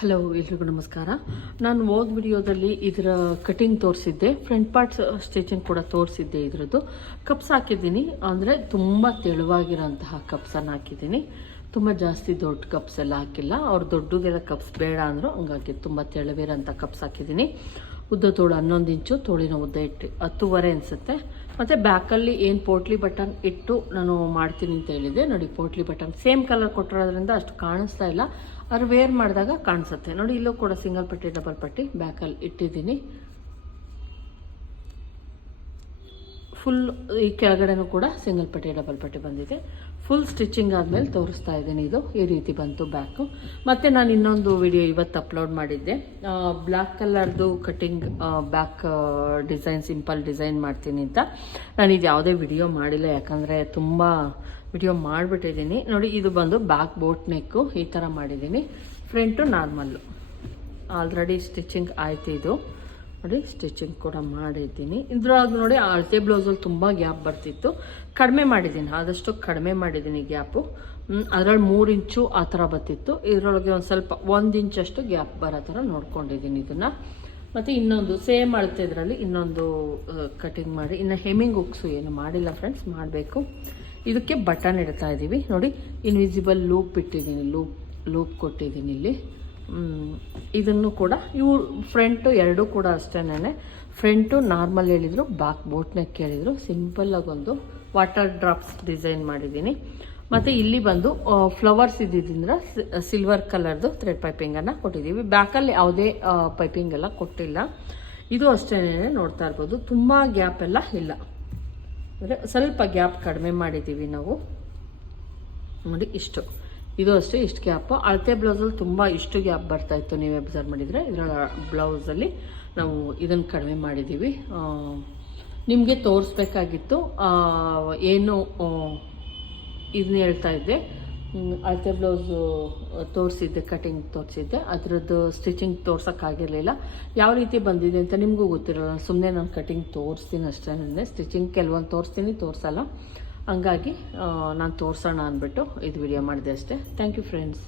Hello ಎಲ್ರಿಗೂ ನಮಸ್ಕಾರ. ನಾನು ಹೋದ ವಿಡಿಯೋದಲ್ಲಿ ಇದರ ಕಟಿಂಗ್ ತೋರಿಸಿದ್ದೆ. ಫ್ರಂಟ್ ಪಾರ್ಟ್ಸ್ ಸ್ಟಿಚಿಂಗ್ ಕೂಡ ತೋರಿಸಿದ್ದೆ ಇದರದ್ದು. ಕಪ್ಸ್ ಹಾಕಿದ್ದೀನಿ. ಅಂದರೆ ತುಂಬ ತೆಳುವಾಗಿರೋಂತಹ ಕಪ್ಸನ್ನು ಹಾಕಿದ್ದೀನಿ. ತುಂಬ ಜಾಸ್ತಿ ದೊಡ್ಡ ಕಪ್ಸ್ ಎಲ್ಲ ಹಾಕಿಲ್ಲ. ಅವ್ರು ದೊಡ್ಡದೆಲ್ಲ ಕಪ್ಸ್ ಬೇಡ ಅಂದರು ಹಂಗಾಗಿ ತುಂಬ ತೆಳುವಿರೋಂಥ ಕಪ್ಸ್ ಹಾಕಿದ್ದೀನಿ. ಉದ್ದ ತೋಳು ಹನ್ನೊಂದು ಇಂಚು, ತೋಳಿನ ಉದ್ದ ಇಟ್ಟು ಹತ್ತುವರೆ ಅನಿಸುತ್ತೆ. ಮತ್ತು ಬ್ಯಾಕಲ್ಲಿ ಏನು ಪೋಟ್ಲಿ ಬಟನ್ ಇಟ್ಟು ನಾನು ಮಾಡ್ತೀನಿ ಅಂತ ಹೇಳಿದೆ ನೋಡಿ, ಪೋಟ್ಲಿ ಬಟನ್ ಸೇಮ್ ಕಲರ್ ಕೊಟ್ಟಿರೋದ್ರಿಂದ ಅಷ್ಟು ಕಾಣಿಸ್ತಾ ಇಲ್ಲ. ಅದು ವೇರ್ ಮಾಡಿದಾಗ ಕಾಣಿಸುತ್ತೆ. ನೋಡಿ, ಇಲ್ಲೂ ಕೂಡ ಸಿಂಗಲ್ ಪಟ್ಟಿ ಡಬಲ್ ಪಟ್ಟಿ ಬ್ಯಾಕಲ್ಲಿ ಇಟ್ಟಿದ್ದೀನಿ. ಫುಲ್ ಈ ಕೆಳಗಡೆನೂ ಕೂಡ ಸಿಂಗಲ್ ಪಟ್ಟಿ ಡಬಲ್ ಪಟ್ಟಿ ಬಂದಿದೆ. ಫುಲ್ ಸ್ಟಿಚಿಂಗ್ ಆದಮೇಲೆ ತೋರಿಸ್ತಾ ಇದ್ದೀನಿ ಇದು. ಈ ರೀತಿ ಬಂತು ಬ್ಯಾಕು ಮತ್ತು ನಾನು ಇನ್ನೊಂದು ವಿಡಿಯೋ ಇವತ್ತು ಅಪ್ಲೋಡ್ ಮಾಡಿದ್ದೆ. ಬ್ಲ್ಯಾಕ್ ಕಲರ್ದು cutting back design simple design ಮಾಡ್ತೀನಿ ಅಂತ. ನಾನು ಇದು ಯಾವುದೇ ವಿಡಿಯೋ ಮಾಡಿಲ್ಲ, ಯಾಕಂದರೆ ತುಂಬ ವಿಡಿಯೋ ಮಾಡಿಬಿಟ್ಟಿದ್ದೀನಿ. ನೋಡಿ, ಇದು ಬಂದು ಬ್ಯಾಕ್ ಬೋಟ್ ನೆಕ್ಕು ಈ ಥರ ಮಾಡಿದ್ದೀನಿ. ಫ್ರಂಟು ನಾರ್ಮಲ್ಲು ಆಲ್ರೆಡಿ ಸ್ಟಿಚಿಂಗ್ ಆಯ್ತು ಇದು ನೋಡಿ ಸ್ಟಿಚಿಂಗ್ ಕೂಡ ಮಾಡಿದ್ದೀನಿ. ಇದ್ರೊಳಗೆ ನೋಡಿ ಅಳತೆ ಬ್ಲೌಸಲ್ಲಿ ತುಂಬ ಗ್ಯಾಪ್ ಬರ್ತಿತ್ತು. ಕಡಿಮೆ ಮಾಡಿದ್ದೀನಿ, ಆದಷ್ಟು ಕಡಿಮೆ ಮಾಡಿದ್ದೀನಿ ಗ್ಯಾಪು ಅದರಲ್ಲಿ ಮೂರು ಇಂಚು ಆ ಥರ ಬರ್ತಿತ್ತು. ಇದರೊಳಗೆ ಒಂದು ಸ್ವಲ್ಪ, ಒಂದು ಇಂಚಷ್ಟು ಗ್ಯಾಪ್ ಬರೋ ಥರ ನೋಡ್ಕೊಂಡಿದ್ದೀನಿ ಇದನ್ನು. ಮತ್ತು ಇನ್ನೊಂದು ಸೇಮ್ ಅಳತೆ ಇದರಲ್ಲಿ ಇನ್ನೊಂದು ಕಟಿಂಗ್ ಮಾಡಿ, ಇನ್ನು ಹೆಮಿಂಗ್ ಉಕ್ಸು ಏನು ಮಾಡಿಲ್ಲ ಫ್ರೆಂಡ್ಸ್ ಮಾಡಬೇಕು. ಇದಕ್ಕೆ ಬಟನ್ ಇಡ್ತಾ ಇದ್ದೀವಿ ನೋಡಿ ಇನ್ವಿಸಿಬಲ್ ಲೂಪ್ ಇಟ್ಟಿದ್ದೀನಿ ಲೂಪ್ ಲೂಪ್ ಕೊಟ್ಟಿದ್ದೀನಿ ಇಲ್ಲಿ. ಇದನ್ನು ಕೂಡ ಇವು ಫ್ರಂಟು ಎರಡೂ ಕೂಡ ಅಷ್ಟೇನೆ ಫ್ರಂಟು ನಾರ್ಮಲ್ ಹೇಳಿದರು, ಬ್ಯಾಕ್ ಬೋಟ್ ಕೇಳಿದರು. ಹೇಳಿದರು ಸಿಂಪಲ್ಲಾಗಿ ಒಂದು ವಾಟರ್ ಡ್ರಾಪ್ಸ್ ಡಿಸೈನ್ ಮಾಡಿದ್ದೀನಿ. ಮತ್ತು ಇಲ್ಲಿ ಬಂದು ಫ್ಲವರ್ಸ್ ಇದ್ದಿದ್ದರಿಂದ ಸಿಲ್ವರ್ ಕಲರ್ದು ಥ್ರೆಡ್ ಪೈಪಿಂಗನ್ನು ಕೊಟ್ಟಿದ್ದೀವಿ. ಬ್ಯಾಕಲ್ಲಿ ಯಾವುದೇ ಪೈಪಿಂಗ್ ಎಲ್ಲ ಕೊಟ್ಟಿಲ್ಲ. ಇದು ಅಷ್ಟೇ ನೋಡ್ತಾ ಇರ್ಬೋದು. ತುಂಬ ಗ್ಯಾಪ್ ಎಲ್ಲ ಇಲ್ಲ. ಅಂದರೆ ಸ್ವಲ್ಪ ಗ್ಯಾಪ್ ಕಡಿಮೆ ಮಾಡಿದ್ದೀವಿ ನಾವು. ನೋಡಿ ಇಷ್ಟು. ಇದು ಅಷ್ಟೇ, ಇಷ್ಟು ಗ್ಯಾಪು. ಅಳತೆ ಬ್ಲೌಸಲ್ಲಿ ತುಂಬ ಇಷ್ಟು ಗ್ಯಾಪ್ ಬರ್ತಾ ಇತ್ತು ನೀವು ಅಬ್ಸರ್ವ್ ಮಾಡಿದರೆ. ಇದರ ಬ್ಲೌಸಲ್ಲಿ ನಾವು ಇದನ್ನು ಕಡಿಮೆ ಮಾಡಿದ್ದೀವಿ ನಿಮಗೆ ತೋರಿಸ್ಬೇಕಾಗಿತ್ತು. ಏನು ಇದನ್ನ ಹೇಳ್ತಾ ಇದ್ದೆ. ಅಳತೆ ಬ್ಲೌಸು ತೋರಿಸಿದ್ದೆ ಕಟಿಂಗ್ ತೋರಿಸಿದ್ದೆ. ಅದರದ್ದು ಸ್ಟಿಚಿಂಗ್ ತೋರ್ಸೋಕ್ಕಾಗಿರಲಿಲ್ಲ. ಯಾವ ರೀತಿ ಬಂದಿದೆ ಅಂತ ನಿಮಗೂ ಗೊತ್ತಿರಲ್ಲ. ಸುಮ್ಮನೆ ನಾನು ಕಟಿಂಗ್ ತೋರಿಸ್ತೀನಿ ಅಷ್ಟೇ ಸ್ಟಿಚಿಂಗ್ ಕೆಲವೊಂದು ತೋರಿಸ್ತೀನಿ, ತೋರಿಸಲ್ಲ. ಹಂಗಾಗಿ ನಾನು ತೋರಿಸೋಣ ಅಂದ್ಬಿಟ್ಟು ಇದು ವಿಡಿಯೋ ಮಾಡಿದೆ ಅಷ್ಟೇ. Thank you friends